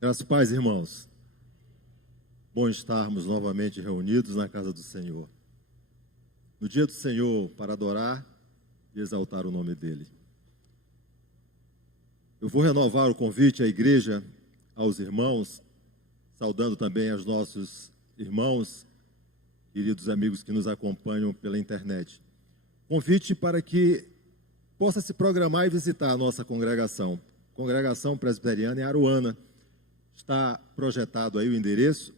Graças a paz, irmãos. Bom estarmos novamente reunidos na casa do Senhor. No dia do Senhor, para adorar e exaltar o nome dEle. Eu vou renovar o convite à igreja, aos irmãos, saudando também aos nossos irmãos, queridos amigos que nos acompanham pela internet. Convite para que possa se programar e visitar a nossa congregação. Congregação Presbiteriana em Aruana. Está projetado aí o endereço,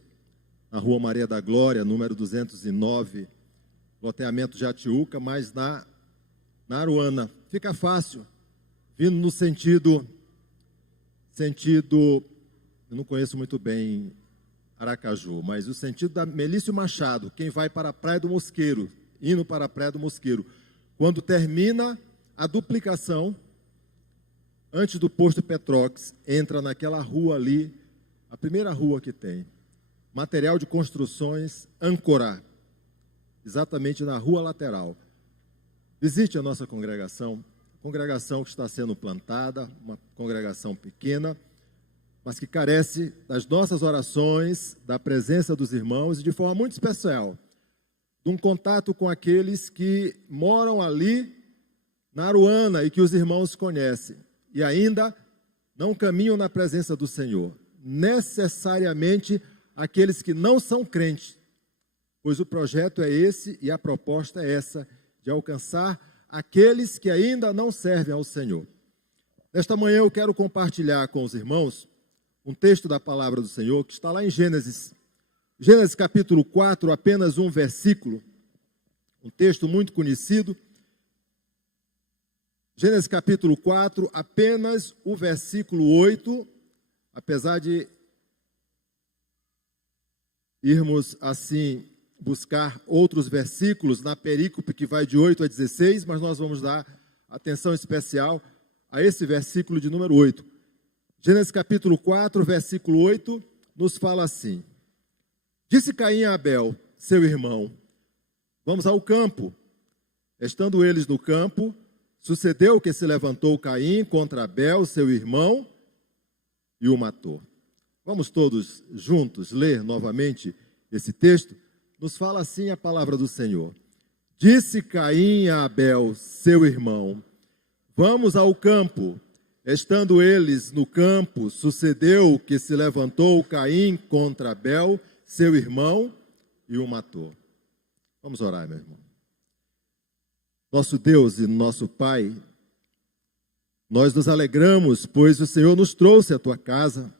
na Rua Maria da Glória, número 209, loteamento Jatiuca, mas na Aruana. Fica fácil, vindo no sentido, eu não conheço muito bem Aracaju, mas o sentido da Melício Machado, quem vai para a Praia do Mosqueiro, indo para a Praia do Mosqueiro. Quando termina a duplicação, antes do posto Petrox, entra naquela rua ali, a primeira rua que tem, material de construções Ancorá, exatamente na rua lateral. Visite a nossa congregação que está sendo plantada, uma congregação pequena, mas que carece das nossas orações, da presença dos irmãos e de forma muito especial, de um contato com aqueles que moram ali na Aruana e que os irmãos conhecem e ainda não caminham na presença do Senhor. Necessariamente aqueles que não são crentes, pois o projeto é esse e a proposta é essa, de alcançar aqueles que ainda não servem ao Senhor. Nesta manhã eu quero compartilhar com os irmãos um texto da palavra do Senhor que está lá em Gênesis capítulo 4, apenas um versículo, um texto muito conhecido. Gênesis capítulo 4, apenas o versículo 8, apesar de irmos assim buscar outros versículos na perícope que vai de 8 a 16, mas nós vamos dar atenção especial a esse versículo de número 8. Gênesis capítulo 4, versículo 8, nos fala assim: Disse Caim a Abel, seu irmão, vamos ao campo. Estando eles no campo, sucedeu que se levantou Caim contra Abel, seu irmão, e o matou. Vamos todos juntos ler novamente esse texto? Nos fala assim a palavra do Senhor. Disse Caim a Abel, seu irmão, vamos ao campo. Estando eles no campo, sucedeu que se levantou Caim contra Abel, seu irmão, e o matou. Vamos orar, meu irmão. Nosso Deus e nosso Pai, nós nos alegramos, pois o Senhor nos trouxe à tua casa,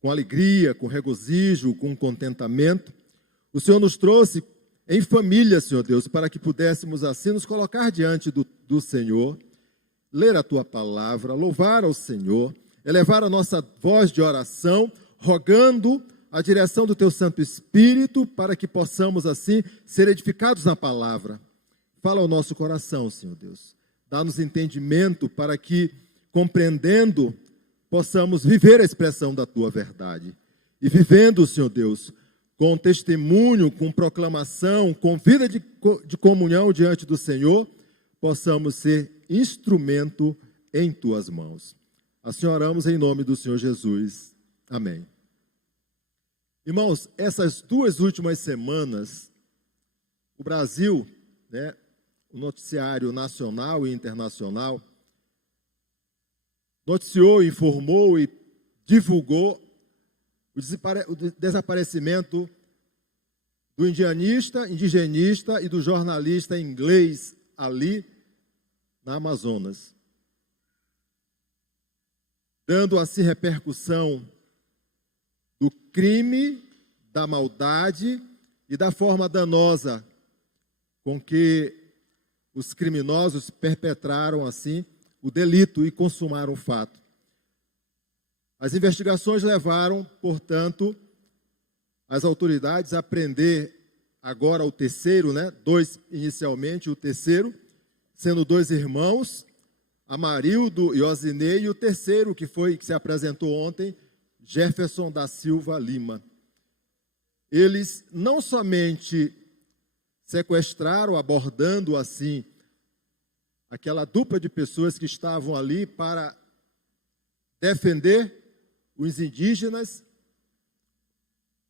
com alegria, com regozijo, com contentamento. O Senhor nos trouxe em família, Senhor Deus, para que pudéssemos assim nos colocar diante do Senhor, ler a tua palavra, louvar ao Senhor, elevar a nossa voz de oração, rogando a direção do teu Santo Espírito, para que possamos assim ser edificados na palavra. Fala ao nosso coração, Senhor Deus. Dá-nos entendimento para que, compreendendo, possamos viver a expressão da tua verdade. E vivendo, Senhor Deus, com testemunho, com proclamação, com vida de comunhão diante do Senhor, possamos ser instrumento em tuas mãos. Assim oramos em nome do Senhor Jesus. Amém. Irmãos, essas 2 últimas semanas, o Brasil, o noticiário nacional e internacional, noticiou, informou e divulgou o desaparecimento do indigenista e do jornalista inglês ali na Amazonas, dando assim repercussão do crime, da maldade e da forma danosa com que os criminosos perpetraram assim o delito e consumaram o fato. As investigações levaram, portanto, as autoridades a prender agora o terceiro, 2 inicialmente, o terceiro, sendo 2 irmãos, Amarildo e Osinei, e o terceiro que se apresentou ontem, Jefferson da Silva Lima. Eles não somente sequestraram, abordando assim aquela dupla de pessoas que estavam ali para defender os indígenas,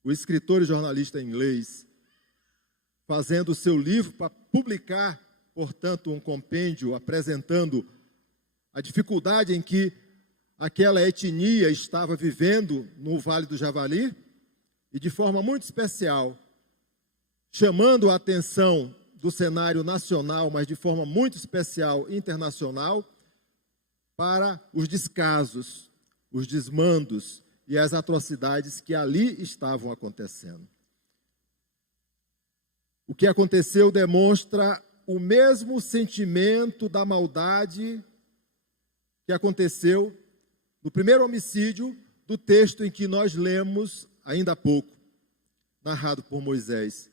o escritor e jornalista inglês, fazendo o seu livro para publicar, portanto, um compêndio apresentando a dificuldade em que aquela etnia estava vivendo no Vale do Javali, e de forma muito especial, chamando a atenção do cenário nacional, mas de forma muito especial internacional, para os descasos, os desmandos e as atrocidades que ali estavam acontecendo. O que aconteceu demonstra o mesmo sentimento da maldade que aconteceu no primeiro homicídio do texto em que nós lemos ainda há pouco, narrado por Moisés.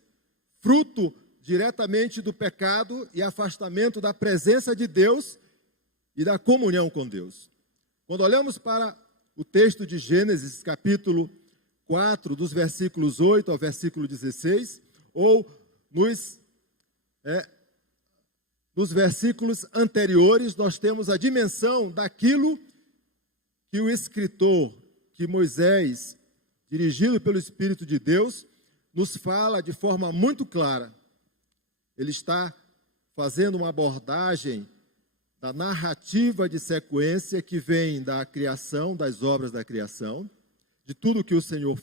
Fruto diretamente do pecado e afastamento da presença de Deus e da comunhão com Deus. Quando olhamos para o texto de Gênesis, capítulo 4, dos versículos 8 ao versículo 16, ou nos versículos anteriores, nós temos a dimensão daquilo que o escritor, que Moisés, dirigido pelo Espírito de Deus, nos fala de forma muito clara. Ele está fazendo uma abordagem da narrativa de sequência que vem da criação, das obras da criação, de tudo que o Senhor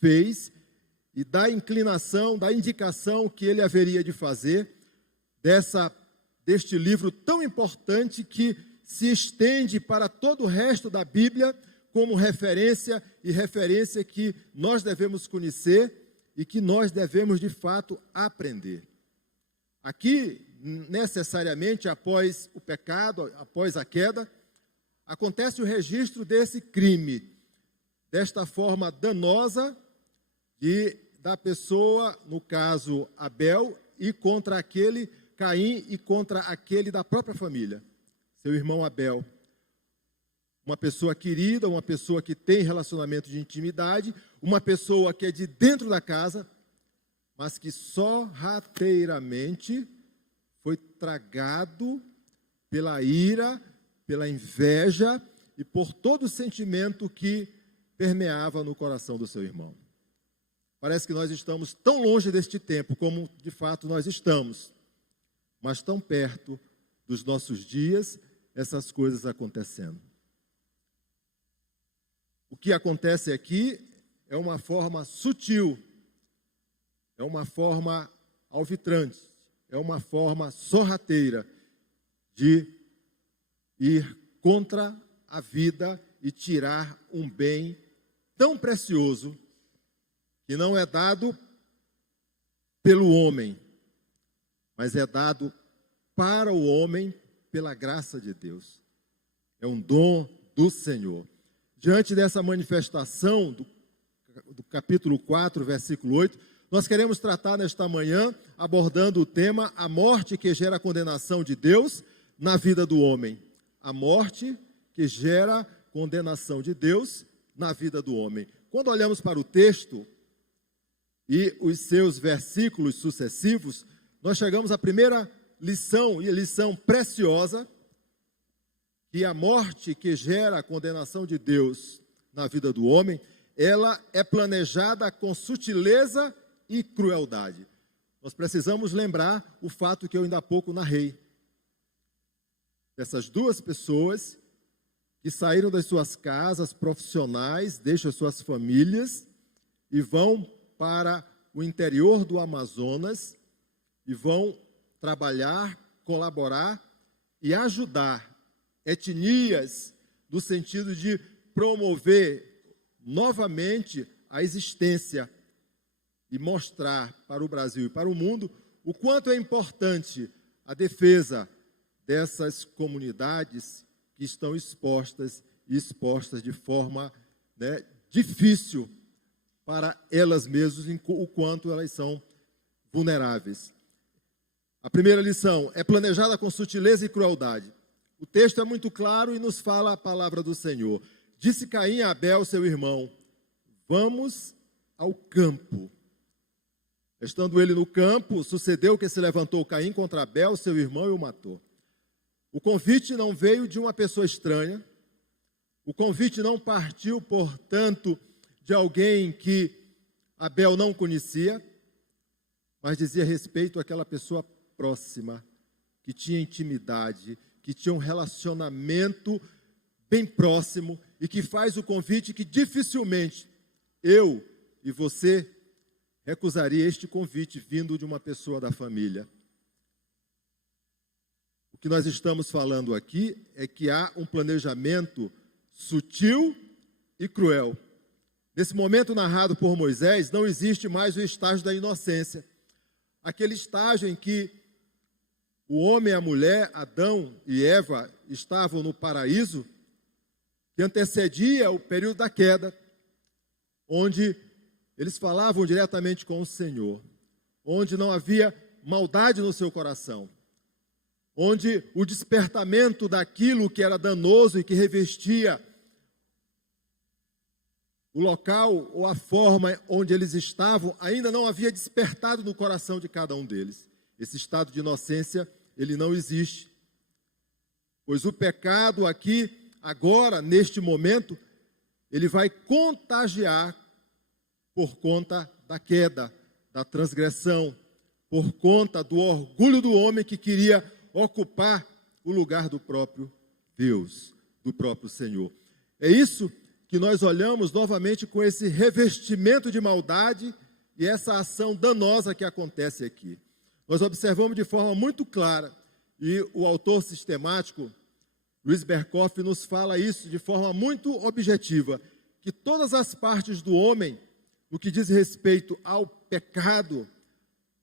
fez, e da inclinação, da indicação que ele haveria de fazer deste livro tão importante que se estende para todo o resto da Bíblia como referência, e referência que nós devemos conhecer e que nós devemos, de fato, aprender. Aqui, necessariamente, após o pecado, após a queda, acontece o registro desse crime, desta forma danosa da pessoa, no caso Abel, e contra aquele Caim e contra aquele da própria família, seu irmão Abel. Uma pessoa querida, uma pessoa que tem relacionamento de intimidade, uma pessoa que é de dentro da casa, mas que sorrateiramente foi tragado pela ira, pela inveja e por todo o sentimento que permeava no coração do seu irmão. Parece que nós estamos tão longe deste tempo como de fato nós estamos, mas tão perto dos nossos dias, essas coisas acontecendo. O que acontece aqui é uma forma sutil, é uma forma alvitrante, é uma forma sorrateira de ir contra a vida e tirar um bem tão precioso que não é dado pelo homem, mas é dado para o homem pela graça de Deus. É um dom do Senhor. Diante dessa manifestação do capítulo 4, versículo 8, nós queremos tratar nesta manhã, abordando o tema, a morte que gera a condenação de Deus na vida do homem. A morte que gera condenação de Deus na vida do homem. Quando olhamos para o texto e os seus versículos sucessivos, nós chegamos à primeira lição, e lição preciosa, que a morte que gera a condenação de Deus na vida do homem, ela é planejada com sutileza e crueldade. Nós precisamos lembrar o fato que eu ainda há pouco narrei. Dessas duas pessoas que saíram das suas casas profissionais, deixam suas famílias e vão para o interior do Amazonas e vão trabalhar, colaborar e ajudar etnias no sentido de promover novamente a existência e mostrar para o Brasil e para o mundo o quanto é importante a defesa dessas comunidades que estão expostas de forma difícil para elas mesmas, o quanto elas são vulneráveis. A primeira lição é planejada com sutileza e crueldade. O texto é muito claro e nos fala a palavra do Senhor. Disse Caim a Abel, seu irmão, vamos ao campo. Estando ele no campo, sucedeu que se levantou Caim contra Abel, seu irmão, e o matou. O convite não veio de uma pessoa estranha. O convite não partiu, portanto, de alguém que Abel não conhecia, mas dizia respeito àquela pessoa próxima, que tinha intimidade, que tinha um relacionamento bem próximo e que faz o convite que dificilmente eu e você recusaria este convite vindo de uma pessoa da família. O que nós estamos falando aqui é que há um planejamento sutil e cruel. Nesse momento narrado por Moisés, não existe mais o estágio da inocência. Aquele estágio em que o homem e a mulher, Adão e Eva, estavam no paraíso, que antecedia o período da queda, onde eles falavam diretamente com o Senhor, onde não havia maldade no seu coração, onde o despertamento daquilo que era danoso e que revestia o local ou a forma onde eles estavam ainda não havia despertado no coração de cada um deles. Esse estado de inocência, ele não existe. Pois o pecado aqui, agora, neste momento, ele vai contagiar por conta da queda, da transgressão, por conta do orgulho do homem que queria ocupar o lugar do próprio Deus, do próprio Senhor. É isso que nós olhamos novamente com esse revestimento de maldade e essa ação danosa que acontece aqui. Nós observamos de forma muito clara, e o autor sistemático, Luiz Berkoff, nos fala isso de forma muito objetiva, que todas as partes do homem, no que diz respeito ao pecado,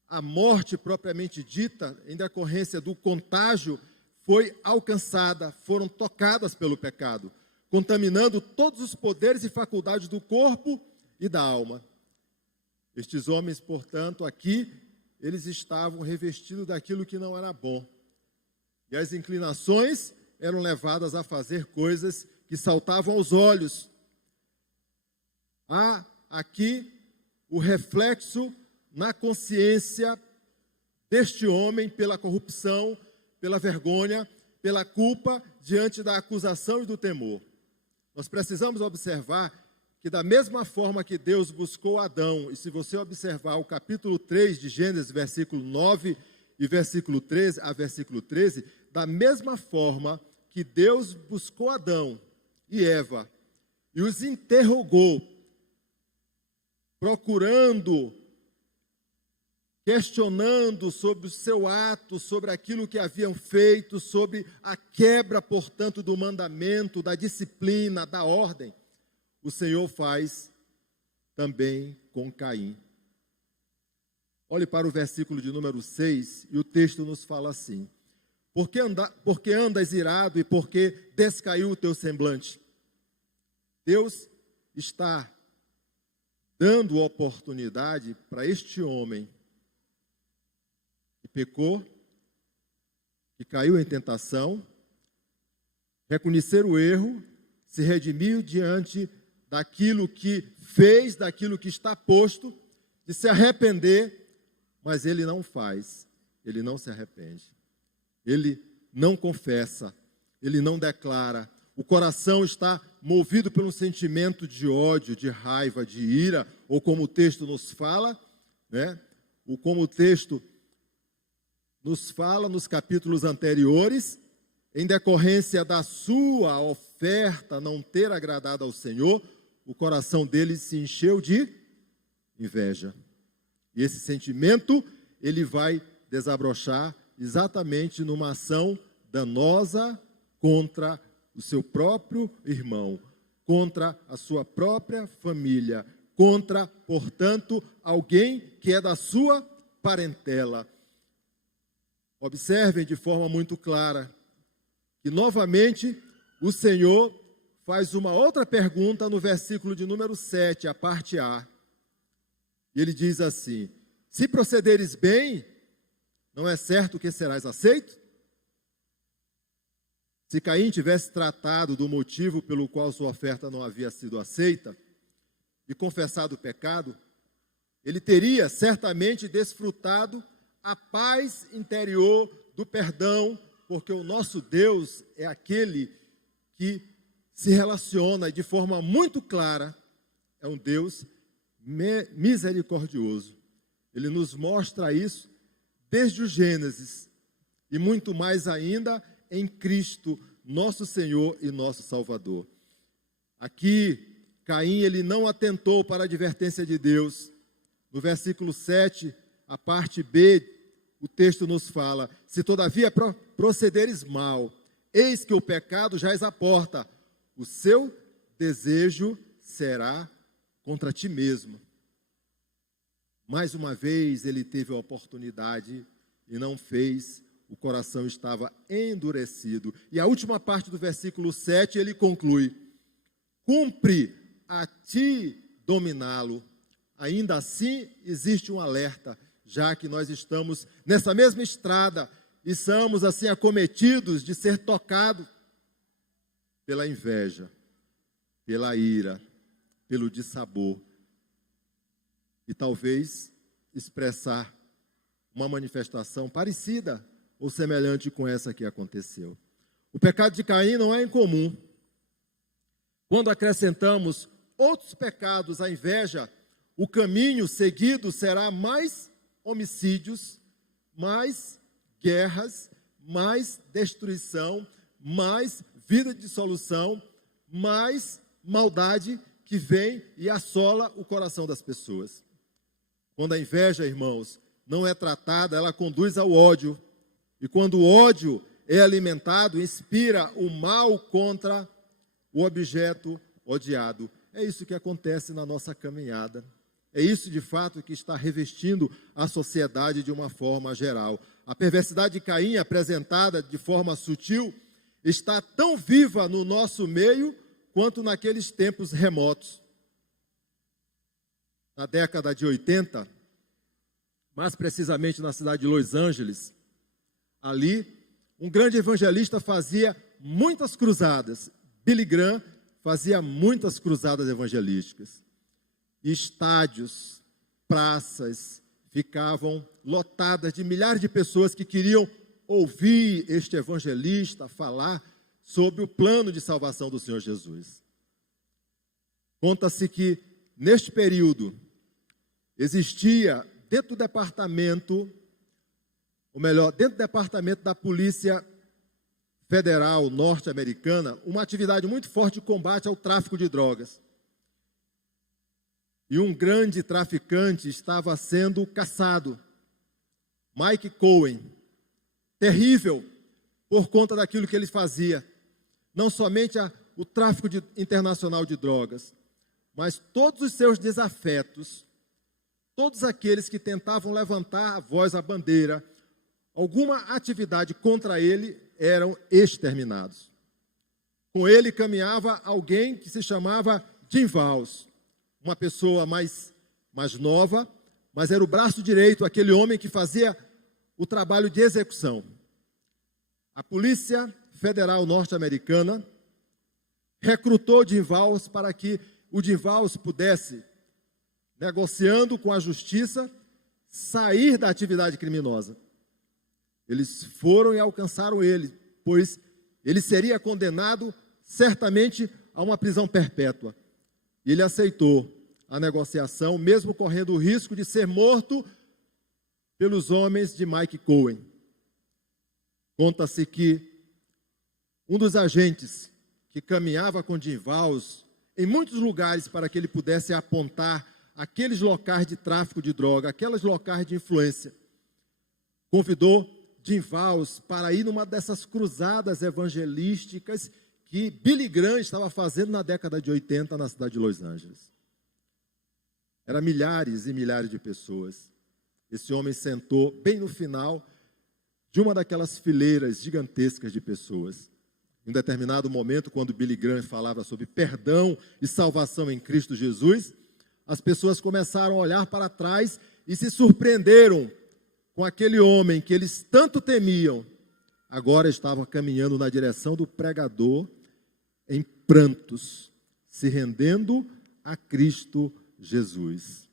a morte propriamente dita, em decorrência do contágio, foi alcançada, foram tocadas pelo pecado, contaminando todos os poderes e faculdades do corpo e da alma. Estes homens, portanto, aqui, eles estavam revestidos daquilo que não era bom. E as inclinações eram levadas a fazer coisas que saltavam aos olhos. Há aqui o reflexo na consciência deste homem pela corrupção, pela vergonha, pela culpa diante da acusação e do temor. Nós precisamos observar que da mesma forma que Deus buscou Adão, e se você observar o capítulo 3 de Gênesis, versículo 9 e versículo 13, a versículo 13, da mesma forma que Deus buscou Adão e Eva e os interrogou, procurando, questionando sobre o seu ato, sobre aquilo que haviam feito, sobre a quebra, portanto, do mandamento, da disciplina, da ordem, o Senhor faz também com Caim. Olhe para o versículo de número 6, e o texto nos fala assim: porque andas irado e porque descaiu o teu semblante? Deus está dando oportunidade para este homem que pecou, que caiu em tentação, reconhecer o erro, se redimiu diante daquilo que fez, daquilo que está posto, de se arrepender, mas ele não faz, ele não se arrepende, ele não confessa, ele não declara. O coração está movido pelo sentimento de ódio, de raiva, de ira, ou como o texto nos fala, né? Ou como o texto nos fala nos capítulos anteriores, em decorrência da sua oferta não ter agradado ao Senhor, o coração dele se encheu de inveja. E esse sentimento, ele vai desabrochar exatamente numa ação danosa contra o seu próprio irmão, contra a sua própria família, contra, portanto, alguém que é da sua parentela. Observem de forma muito clara que, novamente, o Senhor faz uma outra pergunta no versículo de número 7, a parte A. E ele diz assim: se procederes bem, não é certo que serás aceito? Se Caim tivesse tratado do motivo pelo qual sua oferta não havia sido aceita e confessado o pecado, ele teria certamente desfrutado a paz interior do perdão, porque o nosso Deus é aquele que se relaciona de forma muito clara, é um Deus misericordioso. Ele nos mostra isso desde o Gênesis, e muito mais ainda em Cristo, nosso Senhor e nosso Salvador. Aqui, Caim, ele não atentou para a advertência de Deus. No versículo 7, a parte B, o texto nos fala: se todavia procederes mal, eis que o pecado jaz à porta, o seu desejo será contra ti mesmo. Mais uma vez ele teve a oportunidade e não fez, o coração estava endurecido. E a última parte do versículo 7, ele conclui: cumpre a ti dominá-lo. Ainda assim, existe um alerta, já que nós estamos nessa mesma estrada e somos assim acometidos de ser tocados pela inveja, pela ira, pelo dissabor, e talvez expressar uma manifestação parecida ou semelhante com essa que aconteceu. O pecado de Caim não é incomum. Quando acrescentamos outros pecados à inveja, o caminho seguido será mais homicídios, mais guerras, mais destruição, mais vida de dissolução, mais maldade que vem e assola o coração das pessoas. Quando a inveja, irmãos, não é tratada, ela conduz ao ódio. E quando o ódio é alimentado, inspira o mal contra o objeto odiado. É isso que acontece na nossa caminhada. É isso, de fato, que está revestindo a sociedade de uma forma geral. A perversidade de Caim, apresentada de forma sutil, está tão viva no nosso meio quanto naqueles tempos remotos. Na década de 80, mais precisamente na cidade de Los Angeles, ali, um grande evangelista fazia muitas cruzadas. Billy Graham fazia muitas cruzadas evangelísticas. Estádios, praças ficavam lotadas de milhares de pessoas que queriam ouvir este evangelista falar sobre o plano de salvação do Senhor Jesus. Conta-se que, neste período, existia dentro do departamento, ou melhor, dentro do departamento da Polícia Federal norte-americana, uma atividade muito forte de combate ao tráfico de drogas. E um grande traficante estava sendo caçado, Mike Cohen, terrível por conta daquilo que ele fazia. Não somente o tráfico internacional de drogas, mas todos os seus desafetos, todos aqueles que tentavam levantar a voz, a bandeira, alguma atividade contra ele, eram exterminados. Com ele caminhava alguém que se chamava Jim Valls, uma pessoa mais nova, mas era o braço direito, aquele homem que fazia o trabalho de execução. A Polícia Federal norte-americana recrutou Jim Valls para que o Jim Valls pudesse, negociando com a justiça, sair da atividade criminosa. Eles foram e alcançaram ele, pois ele seria condenado certamente a uma prisão perpétua. E ele aceitou a negociação, mesmo correndo o risco de ser morto pelos homens de Mike Cohen. Conta-se que um dos agentes que caminhava com Jim Valls em muitos lugares para que ele pudesse apontar aqueles locais de tráfico de droga, aqueles locais de influência, convidou Jim Valls para ir numa dessas cruzadas evangelísticas que Billy Graham estava fazendo na década de 80 na cidade de Los Angeles. Eram milhares e milhares de pessoas. Esse homem sentou bem no final de uma daquelas fileiras gigantescas de pessoas. Em um determinado momento, quando Billy Graham falava sobre perdão e salvação em Cristo Jesus, as pessoas começaram a olhar para trás e se surpreenderam com aquele homem que eles tanto temiam. Agora estava caminhando na direção do pregador em prantos, se rendendo a Cristo Jesus.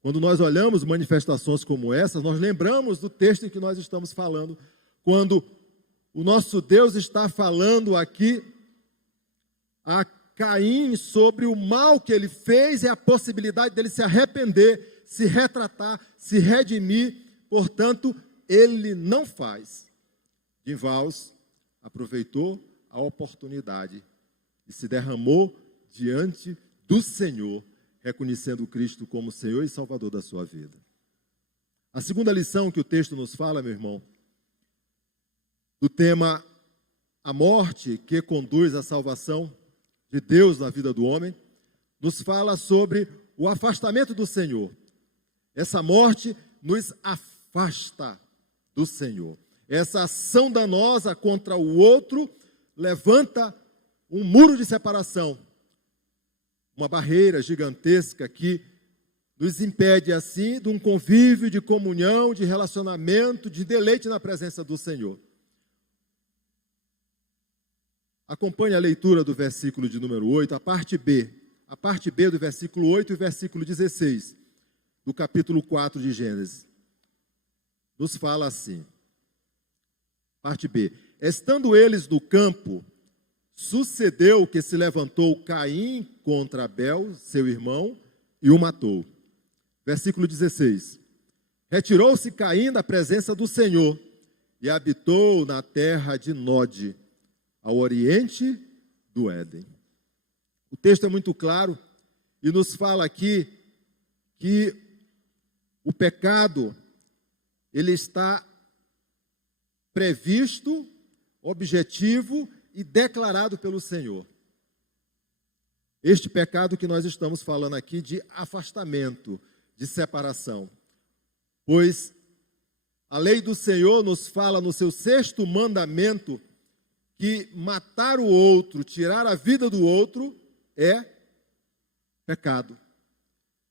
Quando nós olhamos manifestações como essas, nós lembramos do texto em que nós estamos falando, quando o nosso Deus está falando aqui a Caim sobre o mal que ele fez e a possibilidade dele se arrepender, se retratar, se redimir. Portanto, ele não faz. Dinvaus aproveitou a oportunidade e se derramou diante do Senhor, reconhecendo Cristo como Senhor e Salvador da sua vida. A segunda lição que o texto nos fala, meu irmão, do tema a morte que conduz à salvação de Deus na vida do homem, nos fala sobre o afastamento do Senhor. Essa morte nos afasta do Senhor. Essa ação danosa contra o outro levanta um muro de separação, uma barreira gigantesca que nos impede, assim, de um convívio, de comunhão, de relacionamento, de deleite na presença do Senhor. Acompanhe a leitura do versículo de número 8, a parte B do versículo 8 e versículo 16, do capítulo 4 de Gênesis. Nos fala assim, parte B: estando eles no campo, sucedeu que se levantou Caim contra Abel, seu irmão, e o matou. Versículo 16: retirou-se Caim da presença do Senhor e habitou na terra de Nod, ao oriente do Éden. O texto é muito claro e nos fala aqui que o pecado, ele está previsto, objetivo e declarado pelo Senhor. Este pecado que nós estamos falando aqui de afastamento, de separação. Pois a lei do Senhor nos fala no seu 6º mandamento que matar o outro, tirar a vida do outro, é pecado.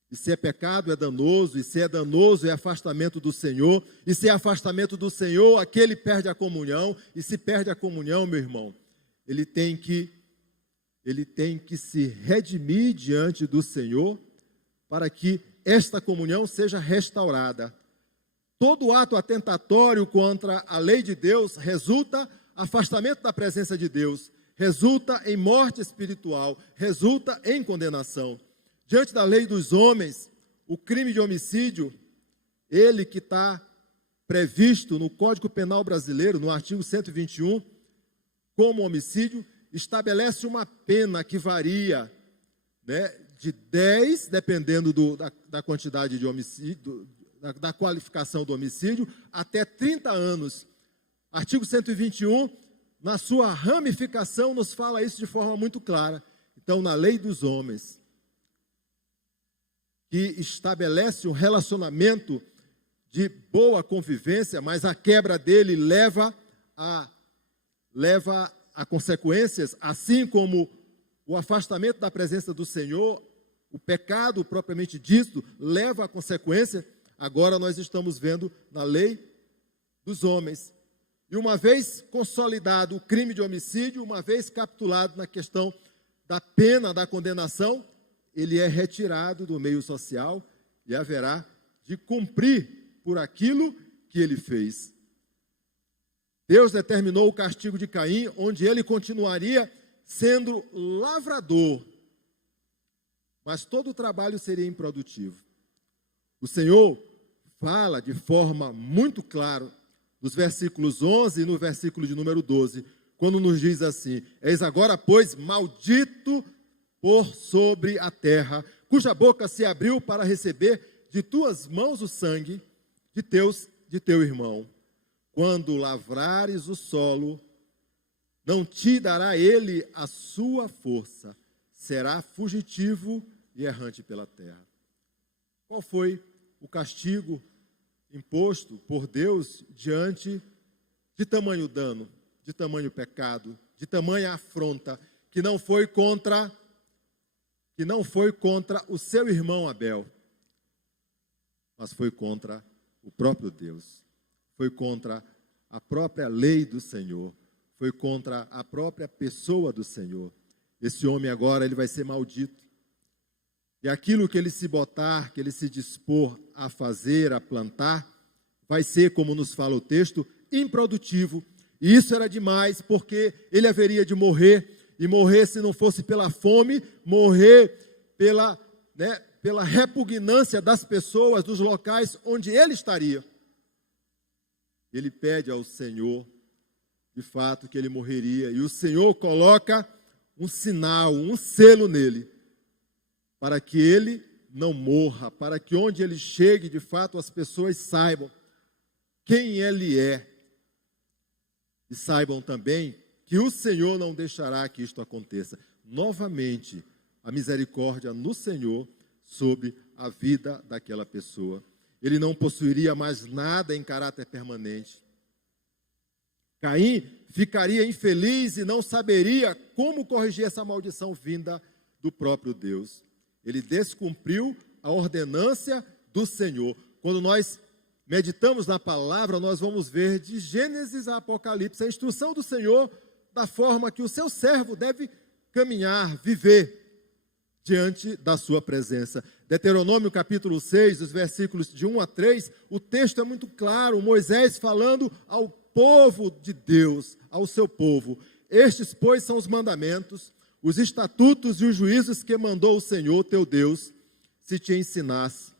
E se é pecado, é danoso. E se é danoso, é afastamento do Senhor. E se é afastamento do Senhor, aquele perde a comunhão. E se perde a comunhão, meu irmão, ele tem que se redimir diante do Senhor para que esta comunhão seja restaurada. Todo ato atentatório contra a lei de Deus resulta afastamento da presença de Deus, resulta em morte espiritual, resulta em condenação. Diante da lei dos homens, o crime de homicídio, ele que está previsto no Código Penal Brasileiro, no artigo 121, como homicídio, estabelece uma pena que varia, né, de 10, dependendo da quantidade de homicídio, da qualificação do homicídio, até 30 anos. Artigo 121, na sua ramificação, nos fala isso de forma muito clara. Então, na lei dos homens, que estabelece um relacionamento de boa convivência, mas a quebra dele leva a consequências, assim como o afastamento da presença do Senhor, o pecado propriamente dito, leva a consequência. Agora nós estamos vendo na lei dos homens. E uma vez consolidado o crime de homicídio, uma vez capitulado na questão da pena, da condenação, ele é retirado do meio social e haverá de cumprir por aquilo que ele fez. Deus determinou o castigo de Caim, onde ele continuaria sendo lavrador, mas todo o trabalho seria improdutivo. O Senhor fala de forma muito clara, nos versículos 11 e no versículo de número 12, quando nos diz assim: eis agora, pois, maldito por sobre a terra, cuja boca se abriu para receber de tuas mãos o sangue de teu irmão. Quando lavrares o solo, não te dará ele a sua força, será fugitivo e errante pela terra. Qual foi o castigo imposto por Deus diante de tamanho dano, de tamanho pecado, de tamanha afronta, que não foi contra o seu irmão Abel, mas foi contra o próprio Deus, foi contra a própria lei do Senhor, foi contra a própria pessoa do Senhor. Esse homem agora, ele vai ser maldito. E aquilo que ele se botar, que ele se dispor a fazer, a plantar, vai ser, como nos fala o texto, improdutivo. E isso era demais, porque ele haveria de morrer. e morrer, se não fosse pela fome, morrer pela repugnância das pessoas, dos locais onde ele estaria. Ele pede ao Senhor, de fato, que ele morreria, e o Senhor coloca um sinal, um selo nele, para que ele não morra, para que onde ele chegue, de fato, as pessoas saibam quem ele é, e saibam também que o Senhor não deixará que isto aconteça. Novamente, a misericórdia no Senhor sobre a vida daquela pessoa. Ele não possuiria mais nada em caráter permanente. Caim ficaria infeliz e não saberia como corrigir essa maldição vinda do próprio Deus. Ele descumpriu a ordenância do Senhor. Quando nós meditamos na palavra, nós vamos ver de Gênesis a Apocalipse a instrução do Senhor da forma que o seu servo deve caminhar, viver diante da sua presença. Deuteronômio capítulo 6, dos versículos de 1 a 3, o texto é muito claro, Moisés falando ao povo de Deus, ao seu povo. Estes, pois, são os mandamentos, os estatutos e os juízos que mandou o Senhor, teu Deus, se te ensinasse,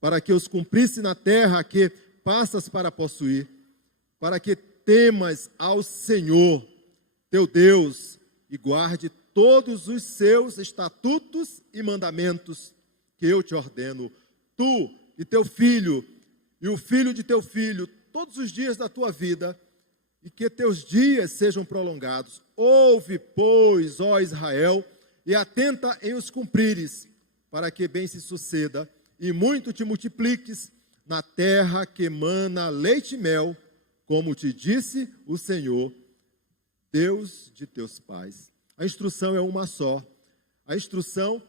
para que os cumprisse na terra que passas para possuir, para que temas ao Senhor, teu Deus, e guarde todos os seus estatutos e mandamentos que eu te ordeno, tu e teu filho, e o filho de teu filho, todos os dias da tua vida, e que teus dias sejam prolongados. Ouve, pois, ó Israel, e atenta em os cumprires, para que bem se suceda, e muito te multipliques na terra que mana leite e mel, como te disse o Senhor, Deus de teus pais. A instrução é uma só. A instrução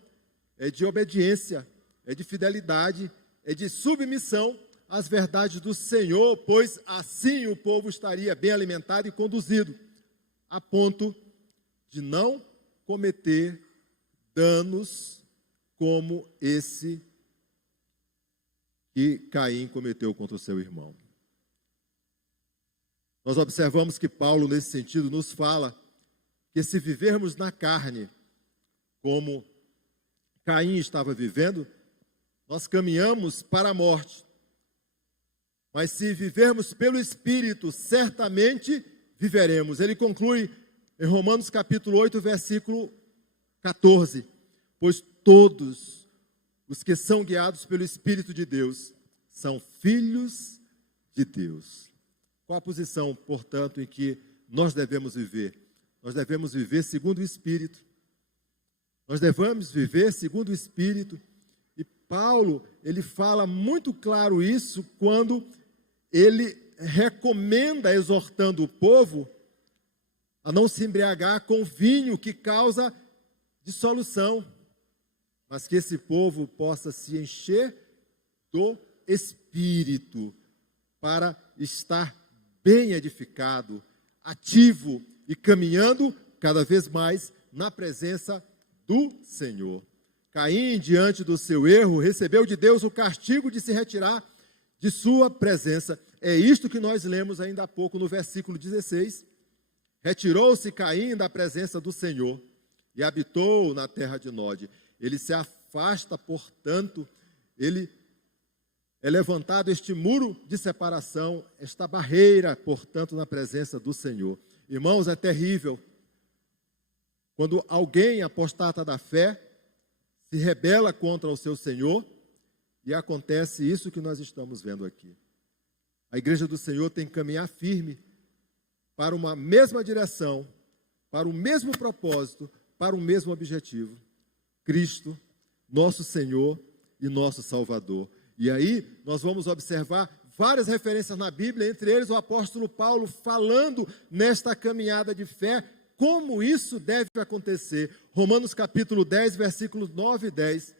é de obediência, é de fidelidade, é de submissão às verdades do Senhor, pois assim o povo estaria bem alimentado e conduzido, a ponto de não cometer danos como esse que Caim cometeu contra o seu irmão. Nós observamos que Paulo, nesse sentido, nos fala que se vivermos na carne, como Caim estava vivendo, nós caminhamos para a morte. Mas se vivermos pelo Espírito, certamente viveremos. Ele conclui em Romanos capítulo 8, versículo 14. Pois todos os que são guiados pelo Espírito de Deus são filhos de Deus. Qual a posição, portanto, em que nós devemos viver? Nós devemos viver segundo o Espírito. Nós devemos viver segundo o Espírito. E Paulo, ele fala muito claro isso quando ele recomenda, exortando o povo a não se embriagar com vinho que causa dissolução, mas que esse povo possa se encher do Espírito para estar bem edificado, ativo e caminhando cada vez mais na presença do Senhor. Caim, diante do seu erro, recebeu de Deus o castigo de se retirar de sua presença. É isto que nós lemos ainda há pouco no versículo 16. Retirou-se Caim da presença do Senhor e habitou na terra de Nod. Ele se afasta, portanto, ele é levantado este muro de separação, esta barreira, portanto, na presença do Senhor. Irmãos, é terrível quando alguém apostata da fé se rebela contra o seu Senhor e acontece isso que nós estamos vendo aqui. A igreja do Senhor tem que caminhar firme para uma mesma direção, para o mesmo propósito, para o mesmo objetivo. Cristo, nosso Senhor e nosso Salvador. E aí nós vamos observar várias referências na Bíblia, entre eles o apóstolo Paulo falando nesta caminhada de fé, como isso deve acontecer. Romanos capítulo 10, versículos 9 e 10,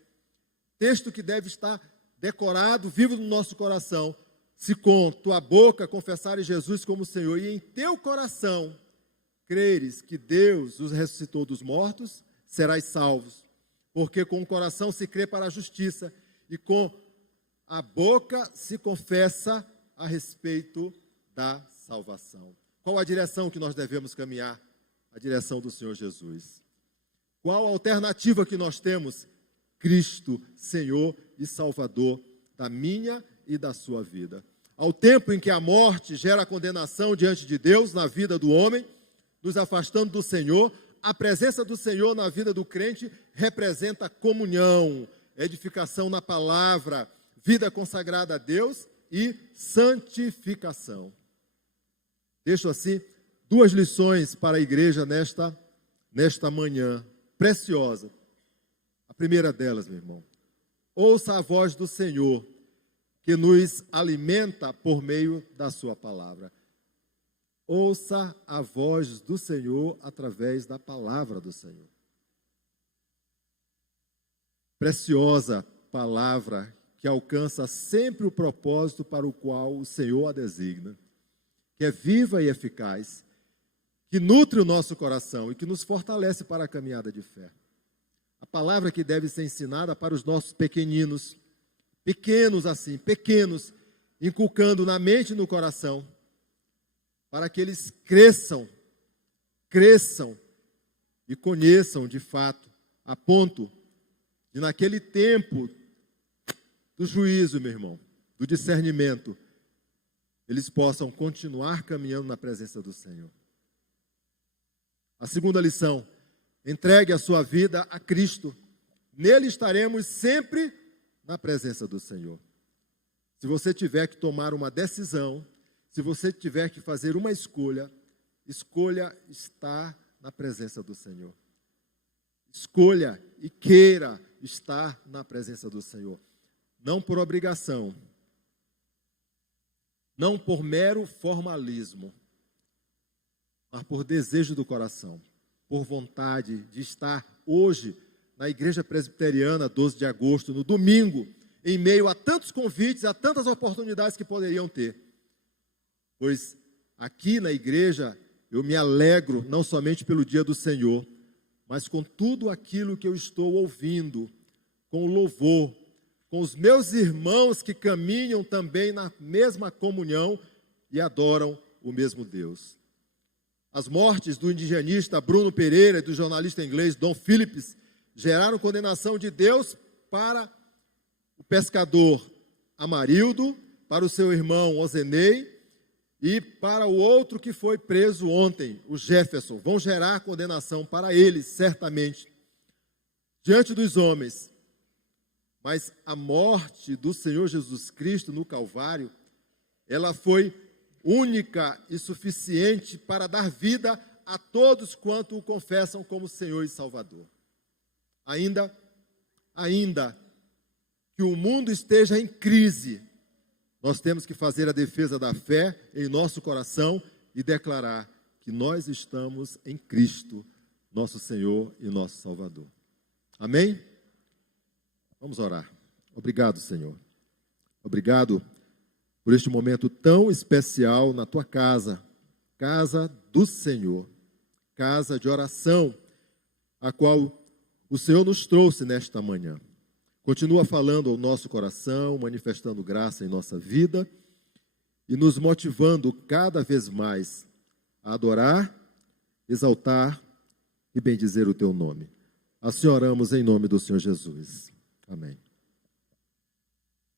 texto que deve estar decorado, vivo no nosso coração. Se com tua boca confessares Jesus como Senhor e em teu coração creres que Deus os ressuscitou dos mortos, serás salvos. Porque com o coração se crê para a justiça e com a boca se confessa a respeito da salvação. Qual a direção que nós devemos caminhar? A a direção do Senhor Jesus. Qual a alternativa que nós temos? Cristo, Senhor e Salvador da minha e da sua vida. Ao tempo em que a morte gera condenação diante de Deus na vida do homem, nos afastando do Senhor, a presença do Senhor na vida do crente representa comunhão, edificação na palavra, vida consagrada a Deus e santificação. Deixo assim 2 lições para a igreja nesta manhã preciosa. A primeira delas, meu irmão, ouça a voz do Senhor, que nos alimenta por meio da sua palavra. Ouça a voz do Senhor através da palavra do Senhor. Preciosa palavra que alcança sempre o propósito para o qual o Senhor a designa, que é viva e eficaz, que nutre o nosso coração e que nos fortalece para a caminhada de fé. A palavra que deve ser ensinada para os nossos pequeninos, pequenos, inculcando na mente e no coração, para que eles cresçam e conheçam de fato, a ponto de naquele tempo do juízo, meu irmão, do discernimento, eles possam continuar caminhando na presença do Senhor. A segunda lição, entregue a sua vida a Cristo. Nele estaremos sempre na presença do Senhor. Se você tiver que tomar uma decisão, se você tiver que fazer uma escolha, escolha estar na presença do Senhor. Escolha e queira estar na presença do Senhor. Não por obrigação, não por mero formalismo, mas por desejo do coração, por vontade de estar hoje na Igreja Presbiteriana, 12 de agosto, no domingo, em meio a tantos convites, a tantas oportunidades que poderiam ter. Pois aqui na igreja eu me alegro não somente pelo dia do Senhor, mas com tudo aquilo que eu estou ouvindo, com o louvor, com os meus irmãos que caminham também na mesma comunhão e adoram o mesmo Deus. As mortes do indigenista Bruno Pereira e do jornalista inglês Don Phillips geraram condenação de Deus para o pescador Amarildo, para o seu irmão Ozenei e para o outro que foi preso ontem, o Jefferson. Vão gerar condenação para eles, certamente, diante dos homens. Mas a morte do Senhor Jesus Cristo no Calvário, ela foi única e suficiente para dar vida a todos quanto o confessam como Senhor e Salvador. Ainda que o mundo esteja em crise, nós temos que fazer a defesa da fé em nosso coração e declarar que nós estamos em Cristo, nosso Senhor e nosso Salvador. Amém? Vamos orar. Obrigado, Senhor. Obrigado por este momento tão especial na tua casa, casa do Senhor, casa de oração, a qual o Senhor nos trouxe nesta manhã. Continua falando ao nosso coração, manifestando graça em nossa vida e nos motivando cada vez mais a adorar, exaltar e bendizer o teu nome. Assim oramos em nome do Senhor Jesus. Amém.